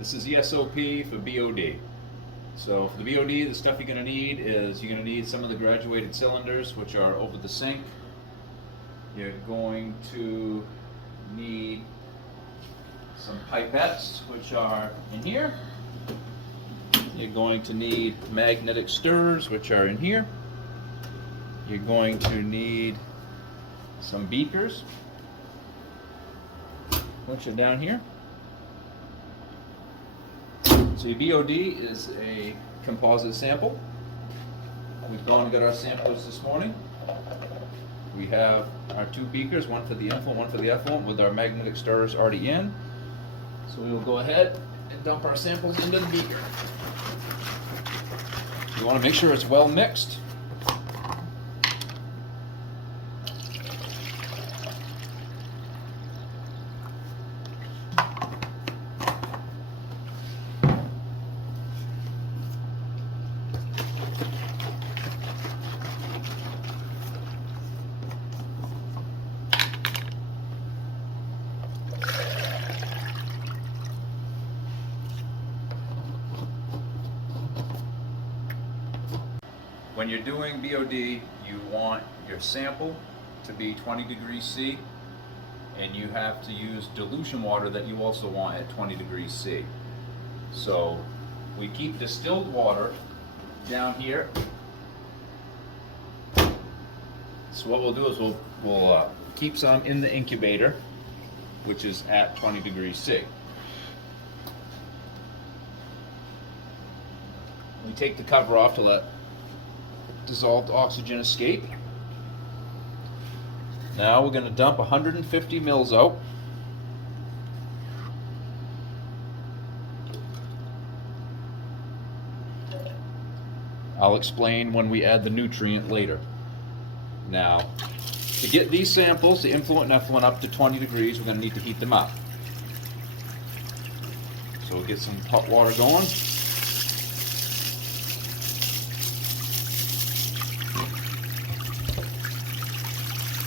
This is the SOP for BOD. So for the BOD, the stuff you're going to need is you're going to need some of the graduated cylinders, which are over the sink. You're going to need some pipettes, which are in here. You're going to need magnetic stirrers, which are in here. You're going to need some beakers, which are down here. So your BOD is a composite sample. We've gone and got our samplers this morning. We have our two beakers, one for the influent, one for the effluent, with our magnetic stirrers already in. So we will go ahead and dump our samples into the beaker. You want to make sure it's well mixed. When you're doing BOD, you want your sample to be 20 degrees C, and you have to use dilution water that you also want at 20 degrees C. So we keep distilled water down here. So what we'll do is we'll keep some in the incubator, which is at 20 degrees C. We take the cover off to let dissolved oxygen escape. Now we're going to dump 150 mils out. I'll explain when we add the nutrient later. Now, to get these samples, the influent and effluent, up to 20 degrees, we're going to need to heat them up. So we'll get some hot water going.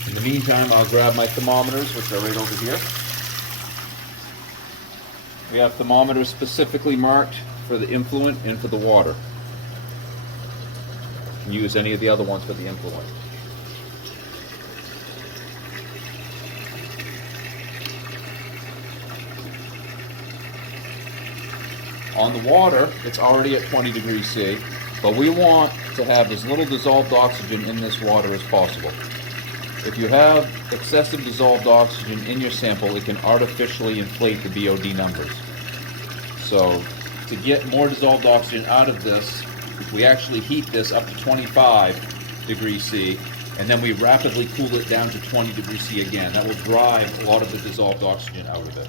In the meantime, I'll grab my thermometers, which are right over here. We have thermometers specifically marked for the influent and for the water. You can use any of the other ones for the influent. On the water, it's already at 20 degrees C, but we want to have as little dissolved oxygen in this water as possible. If you have excessive dissolved oxygen in your sample, it can artificially inflate the BOD numbers. So to get more dissolved oxygen out of this, we actually heat this up to 25 degrees C, and then we rapidly cool it down to 20 degrees C again. That will drive a lot of the dissolved oxygen out of it.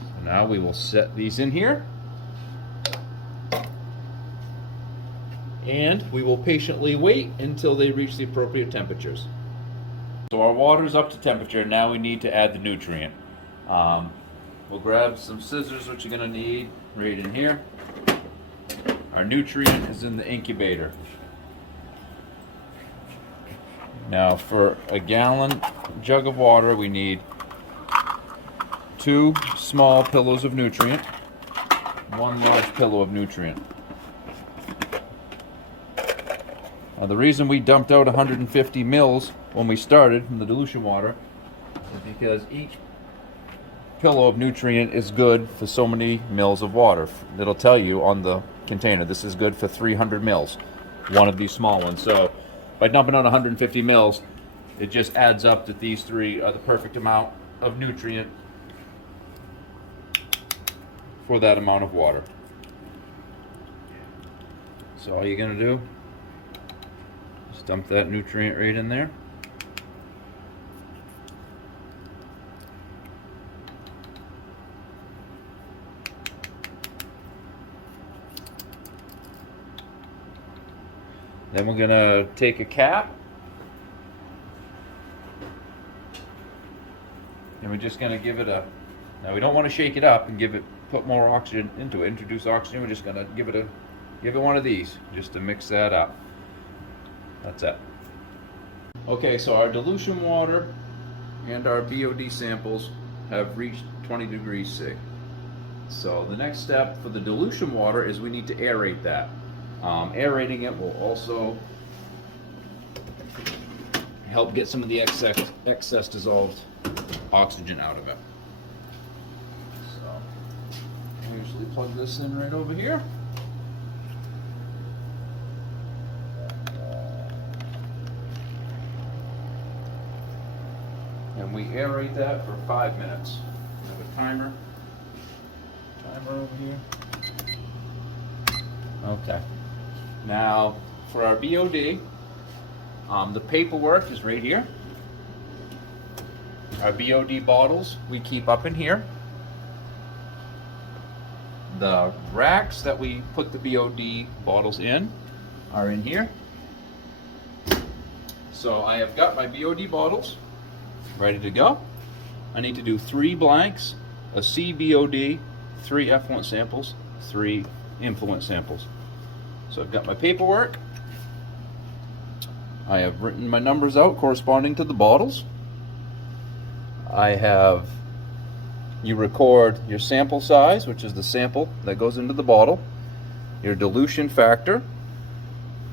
So now we will set these in here. And we will patiently wait until they reach the appropriate temperatures. So our water is up to temperature. Now we need to add the nutrient. We'll grab some scissors, which you're going to need right in here. Our nutrient is in the incubator. Now for a gallon jug of water, we need 2 small pillows of nutrient, 1 large pillow of nutrient. The reason we dumped out 150 mils when we started from the dilution water is because each pillow of nutrient is good for so many mils of water. It'll tell you on the container, this is good for 300 mils, one of these small ones. So by dumping out 150 mils, it just adds up that these 3 are the perfect amount of nutrient for that amount of water. So all you're going to do, dump that nutrient right in there. Then we're going to take a cap, and we're just going to give it a, now we don't want to shake it up and put more oxygen into it, introduce oxygen. We're just going to give it one of these just to mix that up. That's it. Okay, so our dilution water and our BOD samples have reached 20 degrees C. So the next step for the dilution water is we need to aerate that. Aerating it will also help get some of the excess dissolved oxygen out of it. So I usually plug this in right over here. And we aerate that for 5 minutes. We have a timer over here. Okay. Now for our BOD, the paperwork is right here. Our BOD bottles we keep up in here. The racks that we put the BOD bottles in are in here. So I have got my BOD bottles ready to go. I need to do 3 blanks, a CBOD, 3 effluent samples, 3 influent samples. So I've got my paperwork. I have written my numbers out corresponding to the bottles. You record your sample size, which is the sample that goes into the bottle, your dilution factor.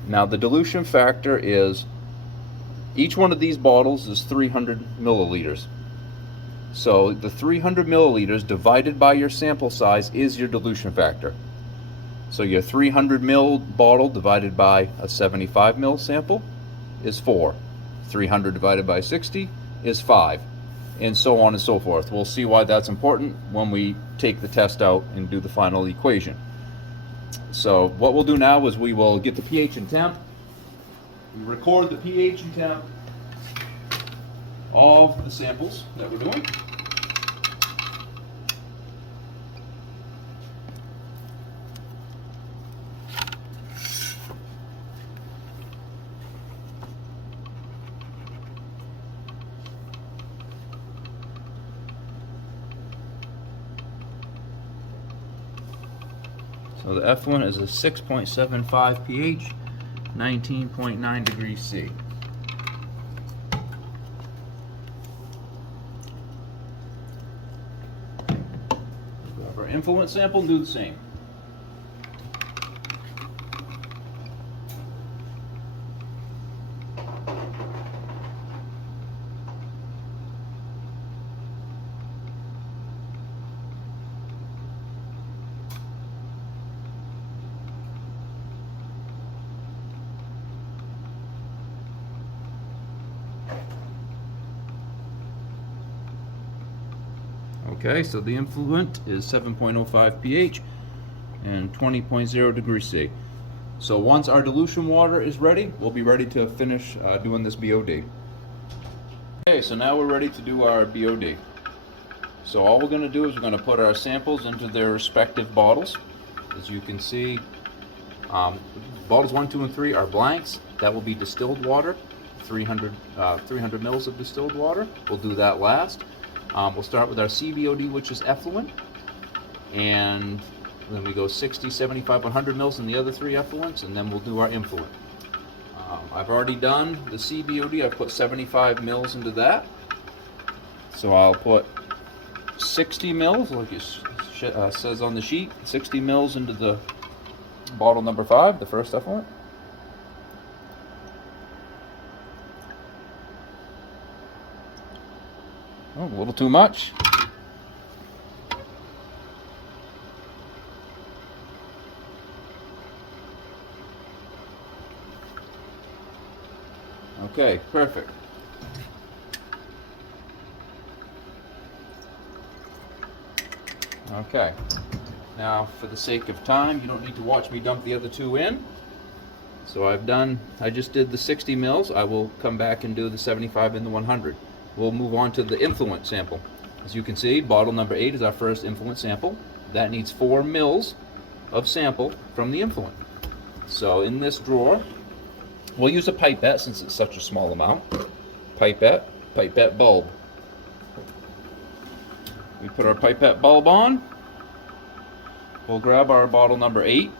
Now the dilution factor is, each one of these bottles is 300 milliliters. So the 300 milliliters divided by your sample size is your dilution factor. So your 300 ml bottle divided by a 75 ml sample is 4. 300 divided by 60 is 5. And so on and so forth. We'll see why that's important when we take the test out and do the final equation. So what we'll do now is we will get the pH and temp. We record the pH and temp of the samples that we're doing. So the effluent is a 6.75 pH, 19.9 degrees C. Grab our influent sample and do the same. Okay, so the influent is 7.05 pH and 20.0 degrees C. So once our dilution water is ready, we'll be ready to finish doing this BOD. Okay, so now we're ready to do our BOD. So all we're going to do is we're going to put our samples into their respective bottles. As you can see, bottles 1, 2, and 3 are blanks. That will be distilled water, 300 mils of distilled water. We'll do that last. We'll start with our CBOD, which is effluent, and then we go 60, 75, 100 mils in the other 3 effluents, and then we'll do our influent. I've already done the CBOD. I've put 75 mils into that. So I'll put 60 mils, like it says on the sheet, 60 mils into the bottle number 5, the first effluent. Oh, a little too much. Okay, perfect. Okay, now for the sake of time, you don't need to watch me dump the other 2 in. So I just did the 60 mils. I will come back and do the 75 and the 100. We'll move on to the influent sample. As you can see, bottle number 8 is our first influent sample. That needs 4 mils of sample from the influent. So in this drawer, we'll use a pipette since it's such a small amount. Pipette bulb. We put our pipette bulb on. We'll grab our bottle number 8,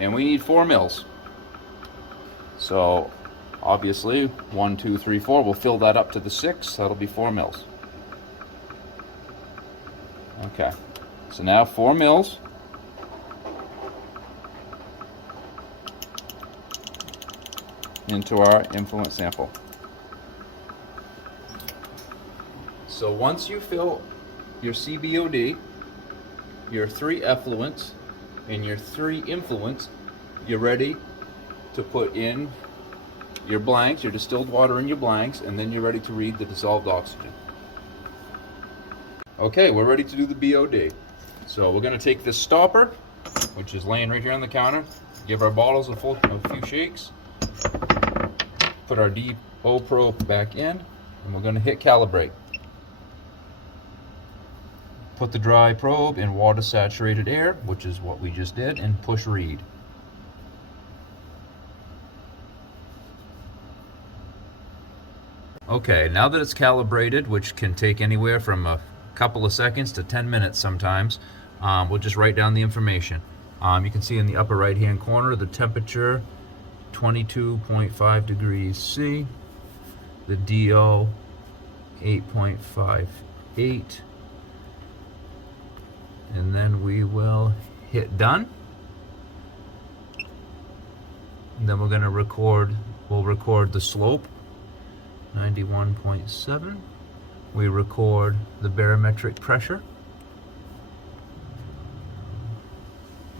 and we need 4 mils. So Obviously, 1, 2, 3, 4, we'll fill that up to the 6. That'll be 4 mils. Okay, so now 4 mils. Into our influent sample. So once you fill your CBOD, your 3 effluents, and your 3 influents, you're ready to put in your blanks, your distilled water in your blanks, and then you're ready to read the dissolved oxygen. Okay, we're ready to do the BOD. So we're going to take this stopper, which is laying right here on the counter, give our bottles a few shakes, put our DO probe back in, and we're going to hit calibrate. Put the dry probe in water saturated air, which is what we just did, and push read. Okay, now that it's calibrated, which can take anywhere from a couple of seconds to 10 minutes sometimes, we'll just write down the information. You can see in the upper right hand corner the temperature 22.5 degrees C, the DO 8.58, and then we will hit done. And then we're going to record, we'll record the slope 91.7. We record the barometric pressure,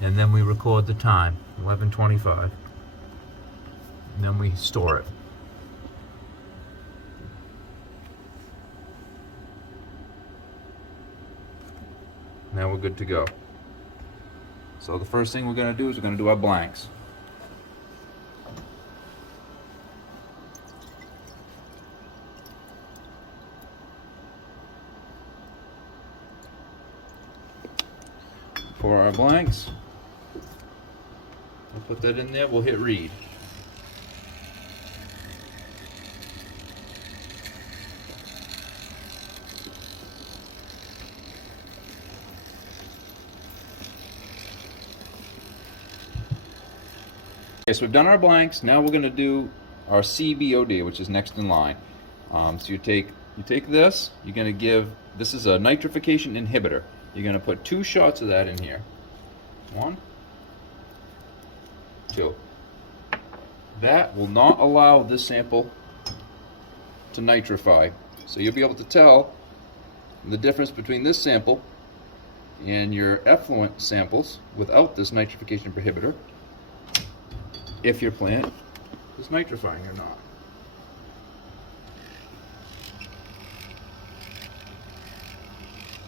and then we record the time 11:25, and then we store it. Now we're good to go. So the first thing we're going to do is we're going to do our blanks. For our blanks, we'll put that in there, we'll hit read. Okay, so we've done our blanks. Now we're going to do our CBOD, which is next in line. So you take this, you're going to give, this is a nitrification inhibitor. You're going to put 2 shots of that in here. 1, 2. That will not allow this sample to nitrify. So you'll be able to tell the difference between this sample and your effluent samples without this nitrification prohibitor, if your plant is nitrifying or not.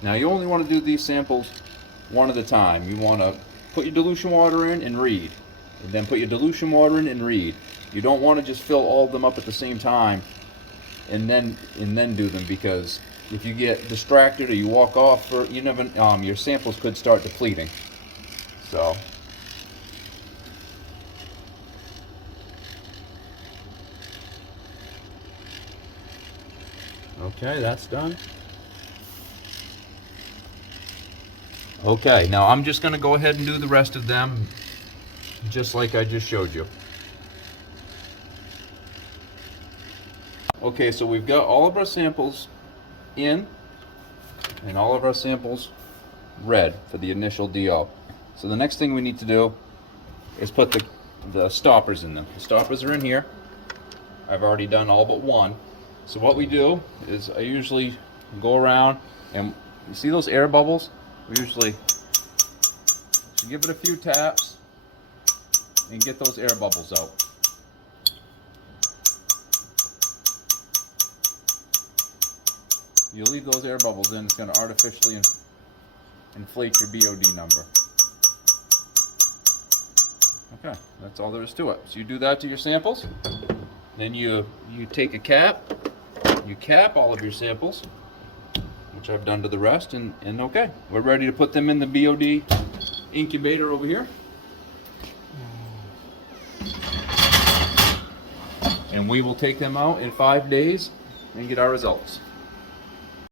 Now you only want to do these samples one at a time. You want to put your dilution water in and read, and then put your dilution water in and read. You don't want to just fill all of them up at the same time and then do them, because if you get distracted or you walk off, or you never, your samples could start depleting. So okay, that's done. Okay, now I'm just going to go ahead and do the rest of them just like I just showed you. Okay, so we've got all of our samples in and all of our samples read for the initial DO. So the next thing we need to do is put the stoppers in them. The stoppers are in here. I've already done all but one. So what we do is I usually go around, and you see those air bubbles? We usually give it a few taps and get those air bubbles out. You leave those air bubbles in, it's going to artificially inflate your BOD number. Okay, that's all there is to it. So you do that to your samples. Then you take a cap, you cap all of your samples, which I've done to the rest, and okay, we're ready to put them in the BOD incubator over here. And we will take them out in 5 days and get our results.